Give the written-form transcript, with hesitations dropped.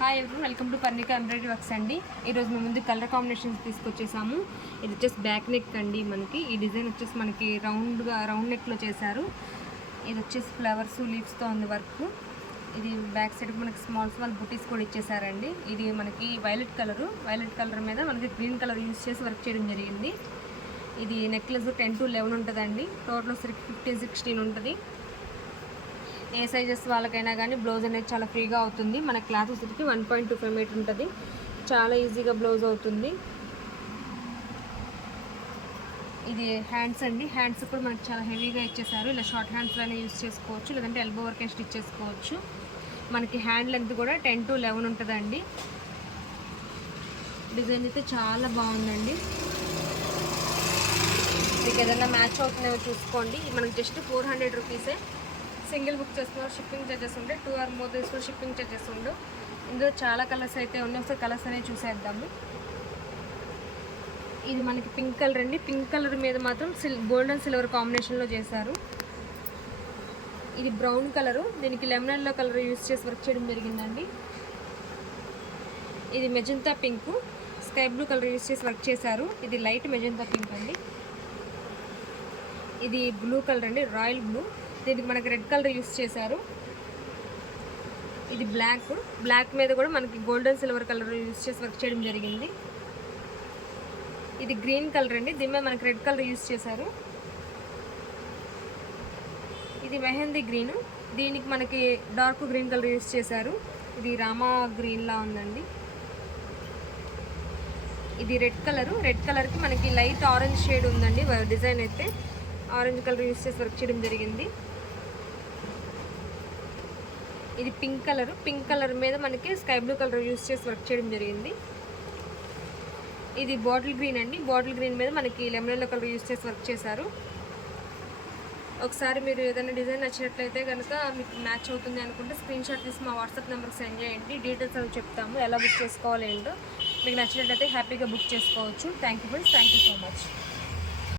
Hi ఎవరు welcome to Parnika embroidery works అండి. ఈరోజు మేము ముందు కలర్ కాంబినేషన్స్ తీసుకొచ్చేసాము. ఇది వచ్చేసి బ్యాక్ నెక్ అండి. మనకి ఈ డిజైన్ వచ్చేసి మనకి రౌండ్ నెక్లో చేశారు. ఇది వచ్చేసి ఫ్లవర్స్ లీవ్స్తో ఉంది వర్క్. ఇది బ్యాక్ సైడ్ మనకి స్మాల్ బుటీస్ కూడా ఇచ్చేసారండి. ఇది మనకి వైలెట్ కలర్ మీద మనకి గ్రీన్ కలర్ యూజ్ చేసి వర్క్ చేయడం జరిగింది. ఇది నెక్లెస్ 10 to 11 ఉంటుందండి. టోటల్ వచ్చరికి 15-16 ఉంటుంది. ఏ సైజెస్ వాళ్ళకైనా కానీ బ్లౌజ్ అనేది చాలా ఫ్రీగా అవుతుంది. మన క్లాత్ వచ్చరికి 1.25 మీటర్ ఉంటుంది. చాలా ఈజీగా బ్లౌజ్ అవుతుంది. ఇది హ్యాండ్స్ అండి. హ్యాండ్స్ కూడా మనకి చాలా హెవీగా ఇచ్చేసారు. ఇలా షార్ట్ హ్యాండ్స్లోనే యూజ్ చేసుకోవచ్చు, లేదంటే ఎల్బో వరకే స్టిచ్ చేసుకోవచ్చు. మనకి హ్యాండ్ లెంత్ కూడా 10 to 11 ఉంటుందండి. డిజైన్ అయితే చాలా బాగుందండి. మీకు ఏదైనా మ్యాచ్ అవుతుందేమో చూసుకోండి. మనకి జస్ట్ 400 రూపీసే. సింగిల్ బుక్ చేసుకున్నారు షిప్పింగ్ చార్జెస్ ఉంటే 2 or more తీసుకుని షిప్పింగ్ చార్జెస్ ఉండు. ఇందులో చాలా కలర్స్ అయితే ఉన్నాయి. ఒకసారి కలర్స్ అనేవి చూసేద్దాము. ఇది మనకి పింక్ కలర్ అండి. పింక్ కలర్ మీద మాత్రం గోల్డ్ అండ్ సిల్వర్ కాంబినేషన్లో చేశారు. ఇది బ్రౌన్ కలరు. దీనికి లెమన్ ఎల్లో కలర్ యూజ్ చేసి వర్క్ చేయడం జరిగిందండి. ఇది magenta pink, sky blue colour use చేసి వర్క్ చేశారు. ఇది లైట్ మెజంతా పింక్ అండి. ఇది బ్లూ కలర్ అండి, రాయల్ బ్లూ. దీనికి మనకి రెడ్ కలర్ యూస్ చేశారు. ఇది బ్లాక్ మీద కూడా మనకి గోల్డెన్ సిల్వర్ కలర్ యూస్ చేసి వర్క్ చేయడం జరిగింది. ఇది గ్రీన్ కలర్ అండి. దీని మీద మనకి రెడ్ కలర్ యూస్ చేశారు. ఇది మెహందీ గ్రీన్. దీనికి మనకి డార్క్ గ్రీన్ కలర్ యూస్ చేశారు. ఇది రామా గ్రీన్లా ఉందండి. ఇది రెడ్ కలర్కి మనకి లైట్ ఆరెంజ్ షేడ్ ఉందండి. డిజైన్ అయితే ఆరెంజ్ కలర్ యూస్ చేసి వర్క్ చేయడం జరిగింది. ఇది పింక్ కలర్ మీద మనకి స్కై బ్లూ కలర్ యూస్ చేసి వర్క్ చేయడం జరిగింది. ఇది బాటిల్ గ్రీన్ అండి. బాటిల్ గ్రీన్ మీద మనకి లెమన్ ఎల్లో కలర్ యూస్ చేసి వర్క్ చేశారు. ఒకసారి మీరు ఏదైనా డిజైన్ నచ్చినట్లయితే కనుక మీకు మ్యాచ్ అవుతుంది అనుకుంటే స్క్రీన్ షాట్ తీసి మా వాట్సాప్ నెంబర్కి సెండ్ చేయండి. డీటెయిల్స్ అవి చెప్తాము, ఎలా బుక్ చేసుకోవాలి ఏంటో. మీకు నచ్చినట్లయితే హ్యాపీగా బుక్ చేసుకోవచ్చు. Thank you friends, thank you so much.